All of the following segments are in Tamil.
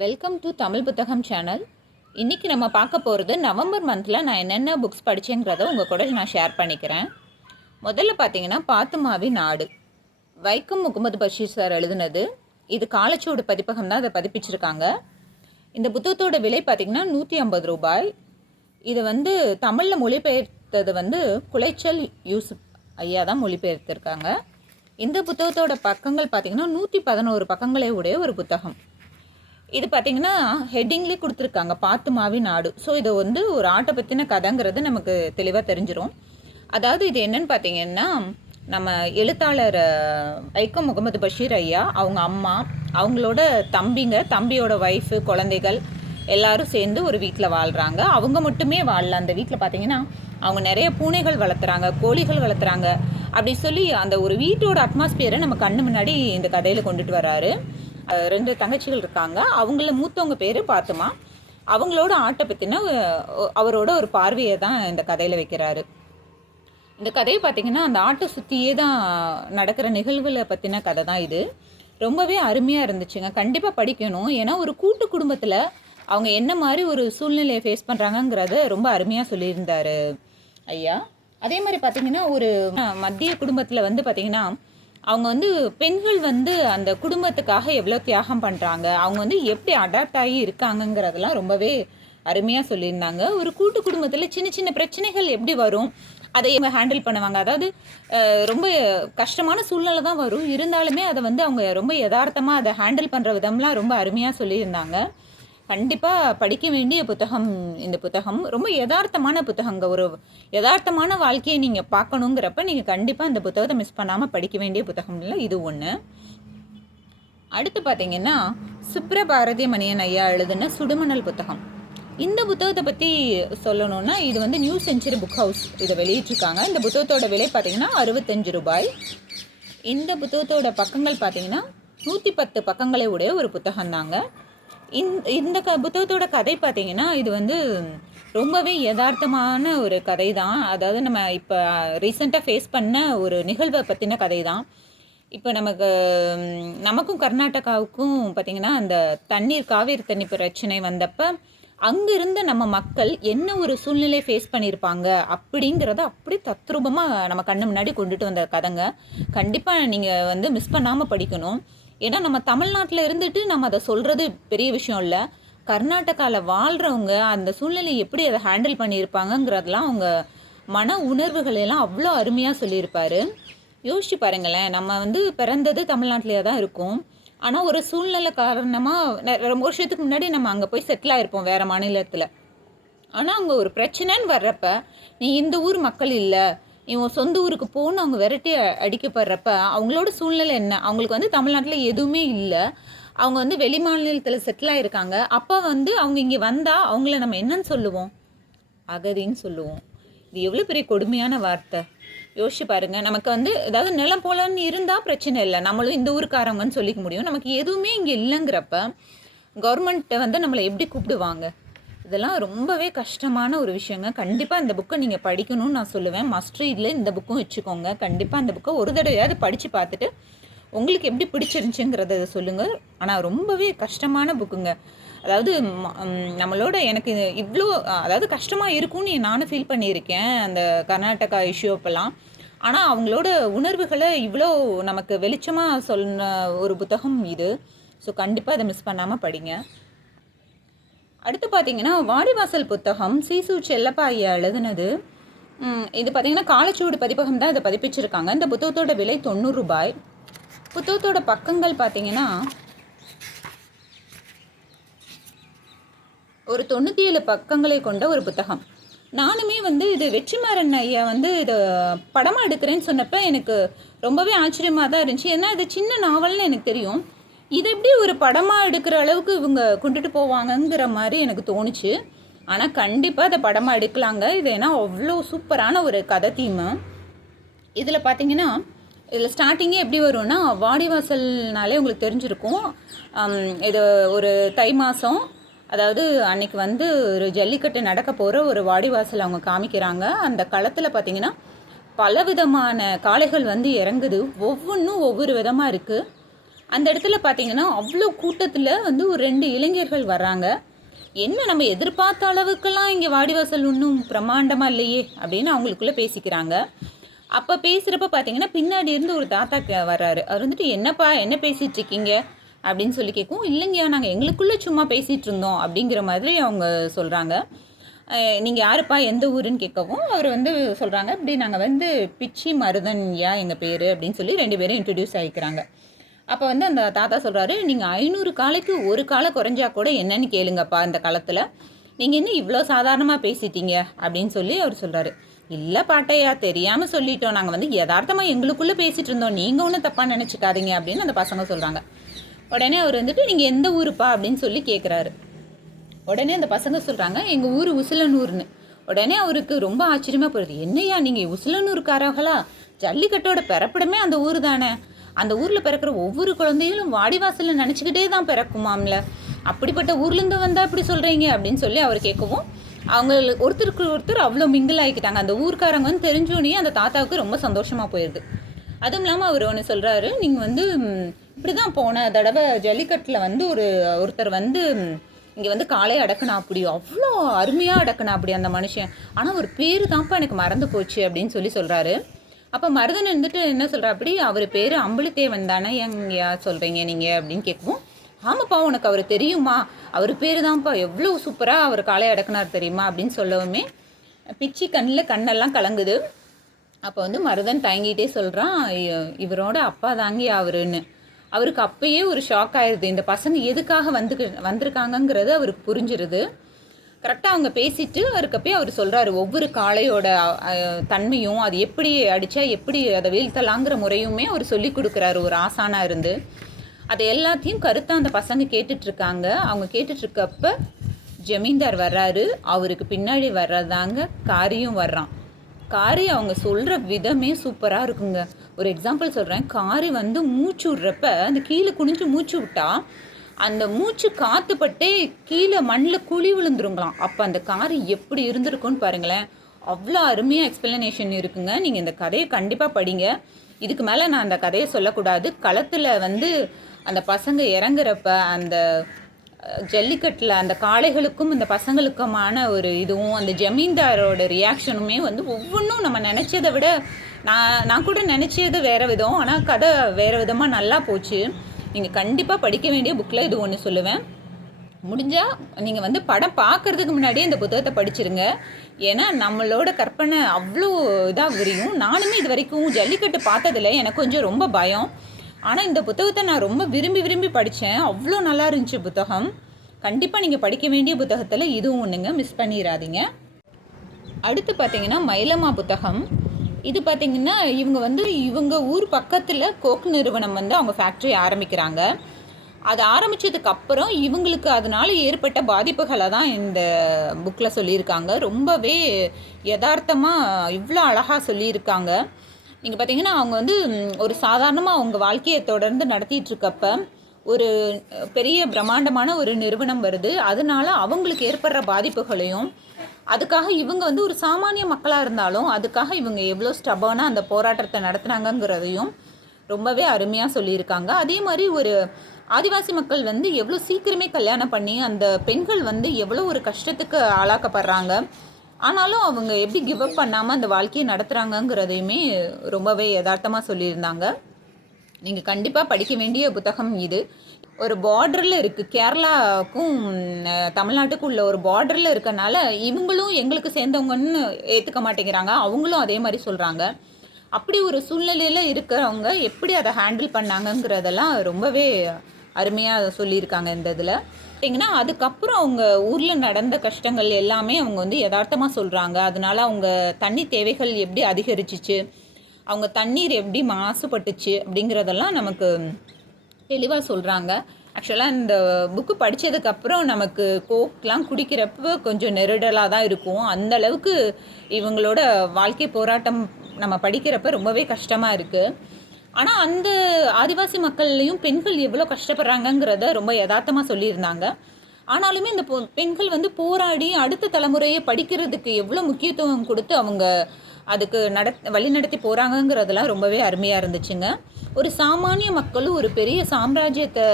வெல்கம் டு தமிழ் புத்தகம் சேனல். இன்றைக்கி நம்ம பார்க்க போகிறது நவம்பர் மந்தில் நான் என்னென்ன புக்ஸ் படித்தேங்கிறத உங்கள் கூட நான் ஷேர் பண்ணிக்கிறேன். முதல்ல பார்த்தீங்கன்னா பாத்துமாவின் நாடு, வைக்கம் முகமது பஷீர் சார் எழுதுனது. இது காலச்சோடு பதிப்பகம் தான் அதை பதிப்பிச்சிருக்காங்க. இந்த புத்தகத்தோட விலை பார்த்திங்கன்னா 150 ரூபாய். இது தமிழில் மொழிபெயர்த்தது குலைச்சல் யூசுப் ஐயா தான் மொழிபெயர்த்திருக்காங்க. இந்த புத்தகத்தோட பக்கங்கள் பார்த்திங்கன்னா 111 பக்கங்களே உடைய ஒரு புத்தகம். இது பார்த்திங்கன்னா ஹெட்டிங்லேயே கொடுத்துருக்காங்க, பாத்துமாவின் நாடு. ஸோ இது ஒரு ஆட்டை பற்றின கதைங்கிறது நமக்கு தெளிவாக தெரிஞ்சிடும். அதாவது இது என்னன்னு பார்த்தீங்கன்னா, நம்ம எழுத்தாளர் வைக்கம் முகமது பஷீர் ஐயா, அவங்க அம்மா, அவங்களோட தம்பியோட ஒய்ஃபு, குழந்தைகள் எல்லாரும் சேர்ந்து ஒரு வீட்டில் வாழ்கிறாங்க. அவங்க மட்டுமே வாழல. அந்த வீட்டில் பார்த்திங்கன்னா அவங்க நிறைய பூனைகள் வளர்த்துறாங்க, கோழிகள் வளர்த்துறாங்க. அப்படி சொல்லி அந்த ஒரு வீட்டோட அட்மாஸ்பியரை நம்ம கண்ணு முன்னாடி இந்த கதையில் கொண்டுட்டு வராரு. 2 தங்கச்சிகள் இருக்காங்க. அவங்கள மூத்தவங்க பேர் பாத்துமா. அவங்களோட ஆட்டை பற்றின அவரோட ஒரு பார்வையை தான் இந்த கதையில் வைக்கிறாரு. இந்த கதையை பார்த்திங்கன்னா அந்த ஆட்டை சுற்றியே தான் நடக்கிற நிகழ்வுகளை பற்றின கதை தான் இது. ரொம்பவே அருமையாக இருந்துச்சுங்க. கண்டிப்பாக படிக்கணும். ஏன்னா ஒரு கூட்டு குடும்பத்தில் அவங்க என்ன மாதிரி ஒரு சூழ்நிலையை ஃபேஸ் பண்ணுறாங்கங்கிறத ரொம்ப அருமையாக சொல்லியிருந்தார் ஐயா. அதே மாதிரி பார்த்திங்கன்னா ஒரு மத்திய குடும்பத்தில் பார்த்திங்கன்னா அவங்க பெண்கள் அந்த குடும்பத்துக்காக எவ்வளோ தியாகம் பண்ணுறாங்க, அவங்க எப்படி அடாப்ட் ஆகி இருக்காங்கங்கிறதெல்லாம் ரொம்பவே அருமையாக சொல்லியிருந்தாங்க. ஒரு கூட்டு குடும்பத்தில் சின்ன சின்ன பிரச்சனைகள் எப்படி வரும், அதை இவங்க ஹேண்டில் பண்ணுவாங்க. அதாவது ரொம்ப கஷ்டமான சூழ்நிலை தான் வரும், இருந்தாலுமே அதை அவங்க ரொம்ப யதார்த்தமாக அதை ஹேண்டில் பண்ணுற விதம்லாம் ரொம்ப அருமையாக சொல்லியிருந்தாங்க. கண்டிப்பாக படிக்க வேண்டிய புத்தகம் இந்த புத்தகம். ரொம்ப யதார்த்தமான புத்தகங்க. ஒரு யதார்த்தமான வாழ்க்கையை நீங்கள் பார்க்கணுங்கிறப்ப நீங்கள் கண்டிப்பாக இந்த புத்தகத்தை மிஸ் பண்ணாமல் படிக்க வேண்டிய புத்தகம்ல இது ஒன்று. அடுத்து பார்த்தீங்கன்னா சுப்ரபாரதி மணியன் ஐயா எழுதுன சுடுமணல் புத்தகம். இந்த புத்தகத்தை பற்றி சொல்லணுன்னா, இது நியூ செஞ்சுரி புக் ஹவுஸ் இதை வெளியிட்டிருக்காங்க. இந்த புத்தகத்தோட விலை பார்த்தீங்கன்னா 65 ரூபாய். இந்த புத்தகத்தோட பக்கங்கள் பார்த்தீங்கன்னா 110 பக்கங்களை உடைய ஒரு புத்தகம் தாங்க. இந்த புத்தகத்தோட கதை பார்த்திங்கன்னா இது ரொம்பவே யதார்த்தமான ஒரு கதை தான். அதாவது நம்ம இப்போ ரீசெண்டாக ஃபேஸ் பண்ண ஒரு நிகழ்வை பற்றின கதை தான். இப்போ நமக்கும் கர்நாடகாவுக்கும் பார்த்திங்கன்னா அந்த காவேரி தண்ணி பிரச்சனை வந்தப்போ அங்கே இருந்த நம்ம மக்கள் என்ன ஒரு சூழ்நிலை ஃபேஸ் பண்ணியிருப்பாங்க அப்படிங்கிறத அப்படி தத்ரூபமாக நம்ம கண்ணு முன்னாடி கொண்டுட்டு வந்த கதைங்க. கண்டிப்பாக நீங்கள் மிஸ் பண்ணாமல் படிக்கணும். ஏன்னா நம்ம தமிழ்நாட்டில் இருந்துட்டு நம்ம அதை சொல்கிறது பெரிய விஷயம் இல்லை. கர்நாடகாவில் வாழ்கிறவங்க அந்த சூழ்நிலையை எப்படி அதை ஹேண்டில் பண்ணியிருப்பாங்கங்கிறதெல்லாம் அவங்க மன உணர்வுகளெல்லாம் அவ்வளோ அருமையாக சொல்லியிருப்பார். யோசிச்சு பாருங்களேன், நம்ம பிறந்தது தமிழ்நாட்டிலே தான் இருக்கும். ஆனால் ஒரு சூழ்நிலை காரணமாக ரொம்ப வருஷத்துக்கு முன்னாடி நம்ம அங்கே போய் செட்டில் ஆகிருப்போம் வேறு மாநிலத்தில். ஆனால் அங்கே ஒரு பிரச்சனைன்னு வர்றப்ப நீ இந்த ஊர் மக்கள் இல்லை, இவங்க சொந்த ஊருக்கு போகணும், அவங்க விரட்டி அடிக்கப்படுறப்ப அவங்களோட சூழ்நிலை என்ன? அவங்களுக்கு தமிழ்நாட்டில் எதுவுமே இல்லை, அவங்க வெளி மாநிலத்தில் செட்டில் ஆகிருக்காங்க. அப்போ அவங்க இங்கே வந்தால் அவங்கள நம்ம என்னன்னு சொல்லுவோம்? அகதின்னு சொல்லுவோம். இது எவ்வளோ பெரிய கொடுமையான வார்த்தை. யோசிச்சு பாருங்கள். நமக்கு ஏதாவது நிலம் போலன்னு இருந்தால் பிரச்சனை இல்லை, நம்மளும் இந்த ஊருக்காரங்கன்னு சொல்லிக்க முடியும். நமக்கு எதுவுமே இங்கே இல்லைங்கிறப்ப கவர்மெண்ட்டை நம்மளை எப்படி கூப்பிடுவாங்க? இதெல்லாம் ரொம்பவே கஷ்டமான ஒரு விஷயங்க. கண்டிப்பாக இந்த புக்கை நீங்கள் படிக்கணும்னு நான் சொல்லுவேன். மஸ்ட் ரீடில் இந்த புக்கும் வச்சுக்கோங்க. கண்டிப்பாக இந்த புக்கை ஒரு தடவையாவது படித்து பார்த்துட்டு உங்களுக்கு எப்படி பிடிச்சிருந்துச்சுங்கிறத சொல்லுங்கள். ஆனால் ரொம்பவே கஷ்டமான புக்குங்க. அதாவது நம்மளோட எனக்கு இவ்வளோ அதாவது கஷ்டமாக இருக்கும்னு நானும் ஃபீல் பண்ணியிருக்கேன் அந்த கர்நாடகா இஷ்யூ அப்போல்லாம். ஆனால் அவங்களோட உணர்வுகளை இவ்வளோ நமக்கு வெளிச்சமாக சொன்ன ஒரு புத்தகம் இது. ஸோ கண்டிப்பாக இதை மிஸ் பண்ணாமல் படிங்க. அடுத்து பார்த்தீங்கன்னா வாடிவாசல் புத்தகம் சீசு செல்லப்பா ஐயா எழுதுனது. இது பார்த்தீங்கன்னா காலச்சூடு பதிப்பகம் தான் இதை பதிப்பிச்சிருக்காங்க. இந்த புத்தகத்தோட விலை 90 ரூபாய். புத்தகத்தோட பக்கங்கள் பார்த்தீங்கன்னா ஒரு 97 பக்கங்களை கொண்ட ஒரு புத்தகம். நானுமே இது வெற்றிமாறன் ஐயா இது படமாக எடுக்கிறேன்னு சொன்னப்போ எனக்கு ரொம்பவே ஆச்சரியமாக தான் இருந்துச்சு. ஏன்னா இது சின்ன நாவல்னு எனக்கு தெரியும். இது எப்படி ஒரு படமாக எடுக்கிற அளவுக்கு இவங்க கொண்டுட்டு போவாங்கங்கிற மாதிரி எனக்கு தோணுச்சு. ஆனால் கண்டிப்பாக அதை படமாக எடுக்கலாங்க. இது ஏன்னா அவ்வளோ சூப்பரான ஒரு கதை தீமு. இதில் பார்த்தீங்கன்னா இதில் ஸ்டார்டிங்கே எப்படி வரும்னா, வாடிவாசல்னாலே உங்களுக்கு தெரிஞ்சிருக்கும். இது ஒரு தை மாதம், அதாவது அன்றைக்கி ஒரு ஜல்லிக்கட்டு நடக்க போகிற ஒரு வாடிவாசல் அவங்க காமிக்கிறாங்க. அந்த களத்தில் பார்த்திங்கன்னா பலவிதமான காளைகள் இறங்குது. ஒவ்வொன்றும் ஒவ்வொரு விதமாக இருக்குது. அந்த இடத்துல பார்த்தீங்கன்னா அவ்வளோ கூட்டத்தில் வந்து ஒரு 2 இளைஞர்கள் வராங்க. என்ன நம்ம எதிர்பார்த்த அளவுக்கெல்லாம் இங்கே வாடிவாசல் ஒன்றும் பிரம்மாண்டமாக இல்லையே அப்படின்னு அவங்களுக்குள்ளே பேசிக்கிறாங்க. அப்போ பேசுகிறப்ப பார்த்தீங்கன்னா பின்னாடி இருந்து ஒரு தாத்தா வர்றாரு. அவர் வந்துட்டு என்னப்பா என்ன பேசிகிட்டு இருக்கீங்க அப்படின்னு சொல்லி கேட்கும். இல்லைங்கய்யா நாங்கள் எங்களுக்குள்ளே சும்மா பேசிகிட்டு இருந்தோம் அப்படிங்கிற மாதிரி அவங்க சொல்கிறாங்க. நீங்கள் யாருப்பா எந்த ஊருன்னு கேட்கவும் அவர் வந்து சொல்கிறாங்க, இப்படி நாங்கள் வந்து பிச்சி மருதன்யா எங்கள் பேர் அப்படின்னு சொல்லி 2 பேரும் இன்ட்ரடியூஸ் ஆகிக்கிறாங்க. அப்போ வந்து அந்த தாத்தா சொல்கிறாரு, நீங்கள் 500 காலைக்கு ஒரு காலை குறைஞ்சா கூட என்னன்னு கேளுங்கப்பா இந்த காலத்தில், நீங்கள் என்ன இவ்வளோ சாதாரணமாக பேசிட்டீங்க அப்படின்னு சொல்லி அவர் சொல்கிறாரு. இல்லை பாட்டையா தெரியாமல் சொல்லிட்டோம், நாங்கள் வந்து யதார்த்தமாக எங்களுக்குள்ளே பேசிகிட்டு இருந்தோம், நீங்கள் ஒன்றும் தப்பாக நினச்சிக்காதீங்க அப்படின்னு அந்த பசங்க சொல்கிறாங்க. உடனே அவர் வந்துட்டு நீங்கள் எந்த ஊருப்பா அப்படின்னு சொல்லி கேட்குறாரு. உடனே அந்த பசங்க சொல்கிறாங்க எங்கள் ஊர் உசிலனூர்னு. உடனே அவருக்கு ரொம்ப ஆச்சரியமாக போயிடுது. என்னையா நீங்கள் உசிலனூர்காரங்களா? ஜல்லிக்கட்டோட பிறப்பிடமே அந்த ஊர் தானே, அந்த ஊரில் பிறக்கிற ஒவ்வொரு குழந்தைகளும் வாடிவாசலில் நினச்சிக்கிட்டே தான் பிறக்குமாம்ல, அப்படிப்பட்ட ஊர்லேருந்து வந்தால் இப்படி சொல்கிறீங்க அப்படின்னு சொல்லி அவர் கேட்கவும் அவங்க ஒருத்தருக்கு ஒருத்தர் அவ்வளோ மிங்கிள் ஆகிக்கிட்டாங்க. அந்த ஊர்க்காரங்க வந்து தெரிஞ்சோடனே அந்த தாத்தாவுக்கு ரொம்ப சந்தோஷமாக போயிடுது. அதுவும் இல்லாமல் அவர் ஒன்று சொல்கிறாரு, நீங்கள் வந்து இப்படி தான் போன தடவை ஜல்லிக்கட்டில் வந்து ஒருத்தர் வந்து இங்கே வந்து காளையை அடக்குனா அப்படி அவ்வளோ அருமையாக அடக்குனா அப்படி அந்த மனுஷன், ஆனால் ஒரு பேர் தான்ப்பா எனக்கு மறந்து போச்சு அப்படின்னு சொல்லி சொல்கிறாரு. அப்போ மருதன் இருந்துட்டு என்ன சொல்கிறா, அப்படி அவர் பேர் அம்புலித்தேவன் தானே எங்கேயா சொல்கிறீங்க நீங்கள் அப்படின்னு கேட்கவும், ஆமாப்பா உனக்கு அவர் தெரியுமா, அவர் பேர் தான்ப்பா எவ்வளோ சூப்பராக அவர் காளையை அடக்குனார் தெரியுமா அப்படின்னு சொல்லவுமே பிச்சி கண்ணெல்லாம் கலங்குது. அப்போ வந்து மருதன் தயங்கிட்டே சொல்கிறான், இவரோட அப்பா தாங்கி அவருன்னு. அவருக்கு அப்பயே ஒரு ஷாக் ஆயிடுது, இந்த பசங்க எதுக்காக வந்திருக்காங்கங்கிறது அவருக்கு புரிஞ்சிருது. கரெக்டாக அவங்க பேசிட்டு அவருக்கு அப்பயே அவர் சொல்கிறாரு, ஒவ்வொரு காளையோட தன்மையும் அது எப்படி அடித்தா எப்படி அதை வீழ்த்தலாங்கிற முறையுமே அவர் சொல்லி கொடுக்குறாரு ஒரு ஆசானாக இருந்து. அதை எல்லாத்தையும் கருத்தாக அந்த பசங்க கேட்டுட்ருக்காங்க. அவங்க கேட்டுட்ருக்கப்ப ஜமீன்தார் வர்றாரு. அவருக்கு பின்னாடி வர்றதாங்க காரியும் வர்றான். காரி அவங்க சொல்கிற விதமே சூப்பராக இருக்குங்க. ஒரு எக்ஸாம்பிள் சொல்கிறேன். காரி வந்து மூச்சு விட்றப்ப அந்த கீழே குனிஞ்சு மூச்சு விட்டா அந்த மூச்சு காற்றுப்பட்டே கீழே மண்ணில் குழி விழுந்துருங்களாம். அப்போ அந்த காரி எப்படி இருந்திருக்குன்னு பாருங்களேன். அவ்வளோ அருமையாக எக்ஸ்பிளனேஷன் இருக்குங்க. நீங்கள் இந்த கதையை கண்டிப்பாக படிங்க. இதுக்கு மேலே நான் அந்த கதையை சொல்லக்கூடாது. களத்தில் வந்து அந்த பசங்க இறங்குறப்ப அந்த ஜல்லிக்கட்டில் அந்த காளைகளுக்கும் இந்த பசங்களுக்குமான ஒரு இதுவும் அந்த ஜமீன்தாரோட ரியாக்ஷனுமே வந்து ஒவ்வொன்றும் நம்ம நினச்சதை விட நான் கூட நினச்சது வேறு விதம், ஆனால் கதை வேறு விதமாக நல்லா போச்சு. நீங்கள் கண்டிப்பாக படிக்க வேண்டிய புக்கில் இது ஒன்று சொல்லுவேன். முடிஞ்சால் நீங்கள் வந்து படம் பார்க்குறதுக்கு முன்னாடியே இந்த புத்தகத்தை படிச்சிருங்க. ஏன்னா நம்மளோட கற்பனை அவ்வளோ இதாக விரியும். நானுமே இது வரைக்கும் ஜல்லிக்கட்டு பார்த்ததில்லை, எனக்கு கொஞ்சம் ரொம்ப பயம். ஆனால் இந்த புத்தகத்தை நான் ரொம்ப விரும்பி படித்தேன். அவ்வளோ நல்லா இருந்துச்சு புத்தகம். கண்டிப்பாக நீங்கள் படிக்க வேண்டிய புத்தகத்தில் இதுவும் ஒன்றுங்க, மிஸ் பண்ணிடாதீங்க. அடுத்து பார்த்தீங்கன்னா மயிலம்மா புத்தகம். இது பார்த்திங்கன்னா இவங்க ஊர் பக்கத்தில் கோக் நிறுவனம் வந்து அவங்க ஃபேக்ட்ரி ஆரம்பிக்கிறாங்க. அது ஆரம்பித்ததுக்கப்புறம் இவங்களுக்கு அதனால் ஏற்பட்ட பாதிப்புகளை தான் இந்த புக்கில் சொல்லியிருக்காங்க. ரொம்பவே யதார்த்தமாக இவ்வளோ அழகாக சொல்லியிருக்காங்க. நீங்கள் பார்த்தீங்கன்னா அவங்க வந்து ஒரு சாதாரணமாக அவங்க வாழ்க்கையை தொடர்ந்து நடத்திட்டுருக்கப்ப ஒரு பெரிய பிரம்மாண்டமான ஒரு நிறுவனம் வருது. அதனால அவங்களுக்கு ஏற்படுற பாதிப்புகளையும், அதுக்காக இவங்க வந்து ஒரு சாமானிய மக்களாக இருந்தாலும் அதுக்காக இவங்க எவ்வளோ ஸ்டபர்னாக அந்த போராட்டத்தை நடத்துனாங்கங்கிறதையும் ரொம்பவே அருமையாக சொல்லியிருக்காங்க. அதே மாதிரி ஒரு ஆதிவாசி மக்கள் வந்து எவ்வளோ சீக்கிரமே கல்யாணம் பண்ணி அந்த பெண்கள் வந்து எவ்வளோ ஒரு கஷ்டத்துக்கு ஆளாக்கப்படுறாங்க, ஆனாலும் அவங்க எப்படி கிவ் அப் பண்ணாமல் அந்த வாழ்க்கையை நடத்துகிறாங்கங்கிறதையுமே ரொம்பவே யதார்த்தமாக சொல்லியிருந்தாங்க. நீங்கள் கண்டிப்பாக படிக்க வேண்டிய புத்தகம் இது. ஒரு பார்டரில் இருக்குது, கேரளாவுக்கும் தமிழ்நாட்டுக்கும் உள்ள ஒரு பார்டரில் இருக்கனால இவங்களும் எங்களுக்கு சேர்ந்தவங்கன்னு ஏற்றுக்க மாட்டேங்கிறாங்க, அவங்களும் அதே மாதிரி சொல்கிறாங்க. அப்படி ஒரு சூழ்நிலையில் இருக்கிறவங்க எப்படி அதை ஹேண்டில் பண்ணாங்கங்கிறதெல்லாம் ரொம்பவே அருமையாக சொல்லியிருக்காங்க இந்த இதில். பார்த்தீங்கன்னா அதுக்கப்புறம் அவங்க ஊரில் நடந்த கஷ்டங்கள் எல்லாமே அவங்க வந்து யதார்த்தமாக சொல்கிறாங்க. அதனால அவங்க தண்ணி தேவைகள் எப்படி அதிகரிச்சிச்சு, அவங்க தண்ணீர் எப்படி மாசுபட்டுச்சு அப்படிங்கிறதெல்லாம் நமக்கு தெளிவாக சொல்கிறாங்க. ஆக்சுவலாக இந்த புக்கு படித்ததுக்கப்புறம் நமக்கு கோக்லாம் குடிக்கிறப்ப கொஞ்சம் நெருடலாக தான் இருக்கும். அந்தளவுக்கு இவங்களோட வாழ்க்கை போராட்டம் நம்ம படிக்கிறப்ப ரொம்பவே கஷ்டமாக இருக்குது. ஆனால் அந்த ஆதிவாசி மக்கள்லேயும் பெண்கள் எவ்வளோ கஷ்டப்படுறாங்கங்கிறத ரொம்ப யதார்த்தமாக சொல்லியிருந்தாங்க. ஆனாலுமே இந்த பெண்கள் வந்து போராடி அடுத்த தலைமுறையை படிக்கிறதுக்கு எவ்வளோ முக்கியத்துவம் கொடுத்து அவங்க அதுக்கு வழி நடத்தி போகிறாங்கங்கிறதெல்லாம் ரொம்பவே அருமையாக இருந்துச்சுங்க. ஒரு சாமானிய மக்களும் ஒரு பெரிய சாம்ராஜ்யத்தை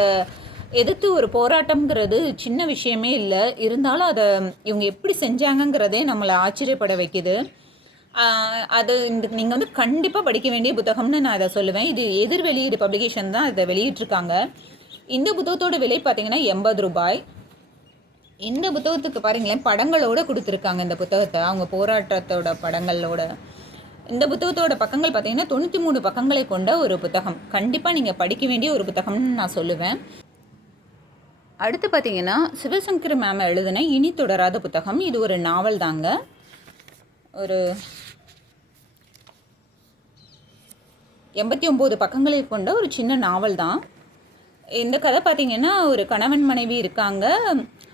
எதிர்த்து ஒரு போராட்டம்ங்கிறது சின்ன விஷயமே இல்லை. இருந்தாலும் அதை இவங்க எப்படி செஞ்சாங்கங்கிறதே நம்மளை ஆச்சரியப்பட வைக்குது. அது நீங்கள் வந்து கண்டிப்பாக படிக்க வேண்டிய புத்தகம்னு நான் அதை சொல்லுவேன். இது எதிர் வெளியீடு பப்ளிகேஷன் தான் இதை வெளியிட்டிருக்காங்க. இந்த புத்தகத்தோட விலை பார்த்திங்கன்னா 80 ரூபாய். இந்த புத்தகத்துக்கு பாருங்களேன், படங்களோடு கொடுத்துருக்காங்க இந்த புத்தகத்தை, அவங்க போராட்டத்தோட படங்களோட. இந்த புத்தகத்தோட பக்கங்கள் பார்த்திங்கன்னா 93 பக்கங்களை கொண்ட ஒரு புத்தகம். கண்டிப்பாக நீங்கள் படிக்க வேண்டிய ஒரு புத்தகம்னு நான் சொல்லுவேன். அடுத்து பார்த்திங்கன்னா சிவசங்கர் மேம் எழுதின இனி தொடராத புத்தகம். இது ஒரு நாவல் தாங்க. ஒரு 89 பக்கங்களை கொண்ட ஒரு சின்ன நாவல் தான். இந்த கதை பார்த்திங்கன்னா ஒரு கணவன் மனைவி இருக்காங்க.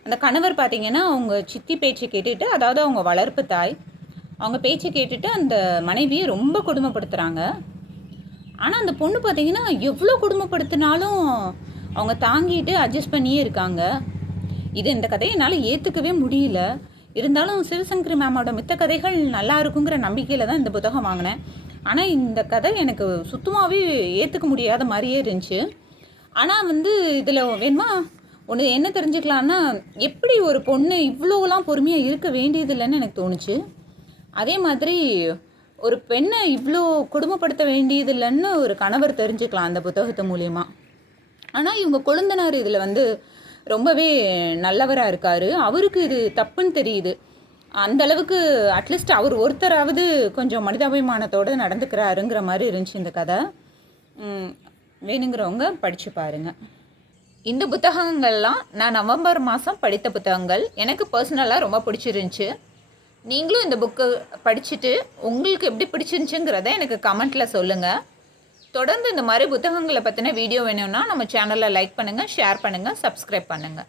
அந்த கணவர் பார்த்திங்கன்னா அவங்க சித்தி பேச்சை கேட்டுட்டு, அதாவது அவங்க வளர்ப்பு தாய், அவங்க பேச்சை கேட்டுட்டு அந்த மனைவியை ரொம்ப கொடுமைப்படுத்துகிறாங்க. ஆனால் அந்த பொண்ணு பார்த்திங்கன்னா எவ்வளோ கொடுமைப்படுத்தினாலும் அவங்க தாங்கிட்டு அட்ஜஸ்ட் பண்ணியே இருக்காங்க. இந்த கதையை என்னால் ஏற்றுக்கவே முடியல. இருந்தாலும் சிவசங்கர் மேமோட மித்த கதைகள் நல்லா இருக்குங்கிற நம்பிக்கையில் தான் இந்த புத்தகம் வாங்கினேன். ஆனால் இந்த கதை எனக்கு சுத்தமாகவே ஏற்றுக்க முடியாத மாதிரியே இருந்துச்சு. ஆனால் வந்து இதில் வேணுமா ஒன்று என்ன தெரிஞ்சுக்கலான்னா, எப்படி ஒரு பொண்ணு இவ்வளோலாம் பொறுமையாக இருக்க வேண்டியதில்லைன்னு எனக்கு தோணுச்சு. அதே மாதிரி ஒரு பெண்ணை இவ்வளோ கொடுமைப்படுத்த வேண்டியதில்லைன்னு ஒரு கணவர் தெரிஞ்சுக்கலாம் அந்த புத்தகத்து மூலிமா. ஆனால் இவங்க கொழுந்தனார் இதில் வந்து ரொம்பவே நல்லவராக இருக்கார். அவருக்கு இது தப்புன்னு தெரியுது. அந்தளவுக்கு அட்லீஸ்ட் அவர் ஒருத்தராவது கொஞ்சம் மனிதாபிமானத்தோடு நடந்துக்கிறாருங்கிற மாதிரி இருந்துச்சு இந்த கதை. வேணுங்கிறவங்க படித்து பாருங்கள். இந்த புத்தகங்கள்லாம் நான் நவம்பர் மாதம் படித்த புத்தகங்கள். எனக்கு பர்சனலாக ரொம்ப பிடிச்சிருந்துச்சி. நீங்களும் இந்த புக்கு படிச்சுட்டு உங்களுக்கு எப்படி பிடிச்சிருந்துச்சுங்கிறத எனக்கு கமெண்ட்டில் சொல்லுங்கள். தொடர்ந்து இந்த மாதிரி புத்தகங்களை பற்றின வீடியோ வேணும்னா நம்ம சேனலை லைக் பண்ணுங்கள், ஷேர் பண்ணுங்கள், சப்ஸ்கிரைப் பண்ணுங்கள்.